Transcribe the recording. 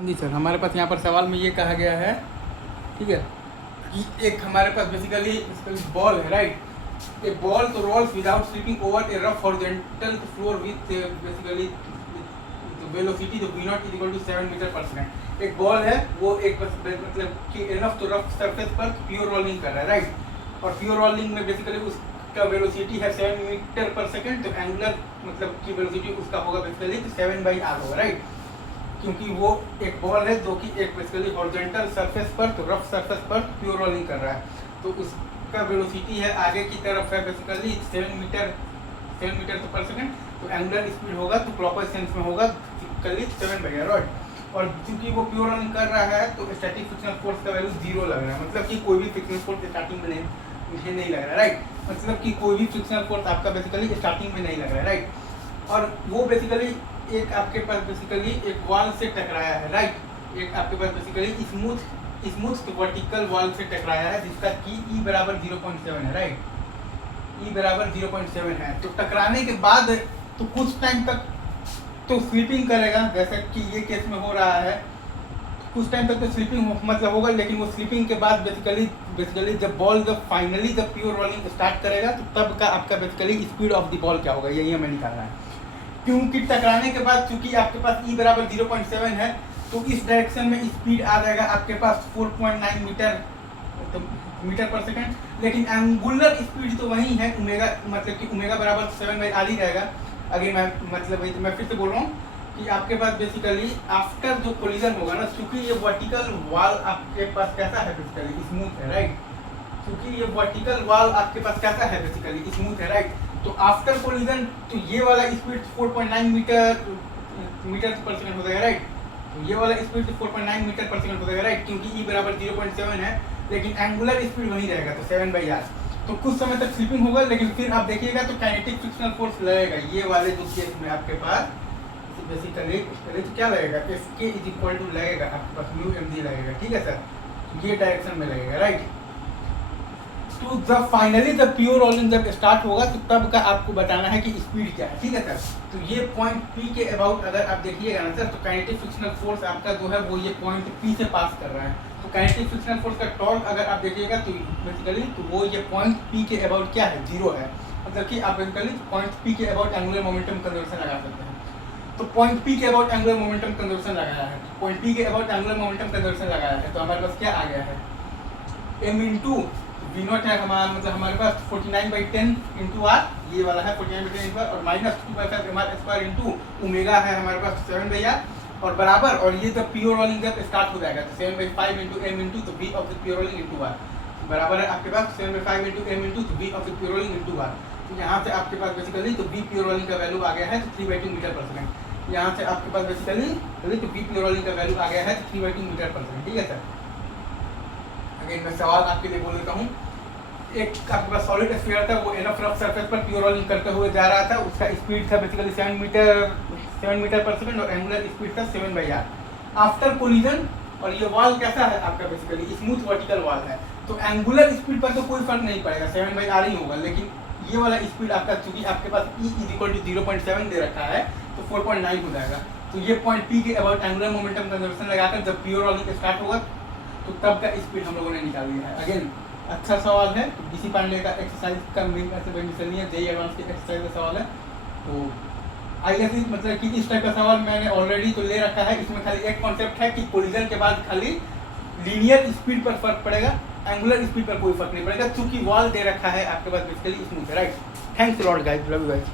जी sir, हमारे पास यहाँ पर सवाल में ये कहा गया है, ठीक है, कि एक हमारे पास बेसिकली बॉल है, right. A ball to rolls without slipping over a rough horizontal floor with basically velocity जो v not is equal to 7 metre per second. एक बॉल है, वो एक मतलब कि इनफ तो रफ सरफेस पर प्योर रोलिंग कर रहा है, राइट। और प्योर रोलिंग में बेसिकली उसका वेलोसिटी है 7 मीटर पर सेकंड, तो एंगुलर मतलब की वेलोसिटी उसका होगा बेसिकली 7/r होगा, राइट। क्योंकि वो एक बॉल है जो कि एक बेसिकली हॉरिजॉन्टल सरफेस पर, तो रफ सरफेस पर प्योर रोलिंग कर रहा है, तो उसका वेलोसिटी है आगे की तरफ है बेसिकली 7 मीटर पर सेकंड। तो एंगुलर स्पीड होगा तो क्लॉकवाइज सेंस में होगा बेसिकली 7/r, राइट। और चूंकि वो प्योर रोलिंग कर रहा है तो स्टैटिक फ्रिक्शनल फोर्स का वैल्यू 0 लग रहा है, मतलब कि कोई भी फ्रिक्शनल फोर्स स्टार्टिंग में नहीं लग रहा है, राइट। मतलब कि कोई भी फ्रिक्शनल फोर्स आपका बेसिकली स्टार्टिंग में नहीं लग रहा है, राइट। और वो बेसिकली एक आपके पास बेसिकली एक वॉल से टकराया है, राइट। एक आपके पास बेसिकली स्मूथ वर्टिकल वॉल से टकराया है जिसका की E बराबर 0.7 है, राइट। E बराबर 0.7 है। तो टकराने के बाद तो कुछ टाइम तक तो स्लीपिंग करेगा, जैसा कि ये केस में हो रहा है। कुछ टाइम तक तो स्लीपिंग मतलब होगा, लेकिन वो स्लीपिंग के बाद बेसिकली जब बॉल फाइनली जब प्योर रोलिंग स्टार्ट करेगा तो तब का आपका basically speed of the ball क्या होगा, यही हमें निकालना है। क्योंकि टकराने के बाद चूंकि आपके पास E बराबर 0.7 है, तो इस डायरेक्शन में स्पीड आ जाएगा आपके पास 4.9 मीटर पर सेकंड। लेकिन एंगुलर स्पीड तो वही है ओमेगा, मतलब कि ओमेगा बराबर 7/r ही रहेगा। अगर मैं फिर से बोल रहा हूँ कि आपके पास बेसिकली आफ्टर जो कोलिजन होगा ना, क्योंकि ये वर्टिकल वॉल आपके पास कैसा है बेसिकली स्मूथ है, राइट। क्योंकि ये वर्टिकल वॉल आपके पास कैसा है बेसिकली स्मूथ है, राइट। तो आफ्टर कोलिजन तो ये वाला स्पीड 4.9 मीटर पर सेकंड हो जाएगा, राइट। तो ये वाला स्पीड 4.9 मीटर पर सेकंड हो जाएगा, राइट, क्योंकि E बराबर 0.7 है, लेकिन एंगुलर स्पीड वही रहेगा तो 7/r। तो कुछ समय तक स्लीपिंग होगा, लेकिन फिर आप देखिएगा तो काइनेटिक फ्रिक्शनल फोर्स लगेगा ये वाले जो केस में आपके पास बेसिकली तो क्या लगेगा, Fk इज इक्वल टू लगेगा आपके पास μmg लगेगा, ठीक है सर। ये डायरेक्शन में लगेगा, राइट। तो जब फाइनली जब प्योर रोलिंग जब स्टार्ट होगा तो तब का आपको बताना है कि स्पीड क्या है, ठीक है सर। तो ये पॉइंट P के अबाउट अगर आप देखिएगा ना सर, तो काइनेटिक फ्रिक्शनल फोर्स आपका जो है वो ये पॉइंट P से पास कर रहा है। तो काइनेटिक फ्रिक्शनल फोर्स का टॉर्क अगर आप देखिएगा तो बेसिकली तो वो ये पॉइंट P के अबाउट क्या है, 0 है। मतलब कि आप बेसिकली पॉइंट P के अबाउट एंगुलर मोमेंटम कंजर्वेशन लगा सकते हैं। तो पॉइंट P के अबाउट एंगुलर मोमेंटम कंजर्वेशन लगाया है, पॉइंट P के अबाउट एंगुलर मोमेंटम कंजर्वेशन लगाया है, तो हमारे पास क्या आ गया है, m इंटू V नॉट है हमारा, मतलब हमारे पास 49/10 इंटू r, ये वाला है 49/10 इंटू r, और माइनस 2/5 mr² इंटू ओमेगा है हमारे पास 7/r, और बराबर, और ये जब प्योर रोलिंग जब स्टार्ट हो जाएगा तो 7/5 इंटू m इंटू तो v of the pure rolling into r बराबर है आपके पास 7/5 इंटू m इंटू तो v of the pure rolling into r। तो यहाँ से आपके पास बेसिकली तो v प्योर रोलिंग का वैल्यू आ गया है 3/2 मीटर पर सेकंड। यहाँ से आपके पास बेसिकली तो v प्योर रोलिंग का वैल्यू आ गया है 3/2 मीटर पर सेकंड, ठीक है सर। अगेन मैं सवाल आपके लिए बोल देता हूँ। एक आपके पास सॉलिड स्फीयर था, वो एनफ रफ सरफेस पर प्योर रोलिंग करते हुए जा रहा था, उसका स्पीड था बेसिकली 7 मीटर पर सेकंड और एंगुलर स्पीड था 7/r। आफ्टर कोलिजन, और ये वॉल कैसा है आपका बेसिकली स्मूथ वर्टिकल वॉल है, तो एंगुलर स्पीड पर तो कोई फर्क नहीं पड़ेगा, 7/r ही होगा। लेकिन ये वाला स्पीड आपका चूंकि आपके पास E इज इक्वल टू 0.7 दे रखा है तो 4.9 हो जाएगा। तो ये पॉइंट P के अबाउट एंगुलर मोमेंटम कंजर्वेशन लगाकर जब प्योर रोलिंग स्टार्ट होगा तो तब का स्पीड हम लोगों ने निकाल लिया है। अगेन अच्छा सवाल है, डीसी पांडे का एक्सरसाइज का मेन ऐसे बेनिफिशियल नहीं है, जेई एडवांस की एक्सरसाइज का सवाल है। तो आई गेस मतलब कि इस टाइप का सवाल मैंने ऑलरेडी तो ले रखा है। इसमें खाली एक कॉन्सेप्ट है कि कोलिजन के बाद खाली लीनियर स्पीड पर फर्क पड़ेगा, एंगुलर स्पीड पर कोई फर्क नहीं पड़ेगा, क्योंकि वॉल दे रखा है आपके पास बेसिकली स्मूथ है, right. Thanks lot guys, love you guys.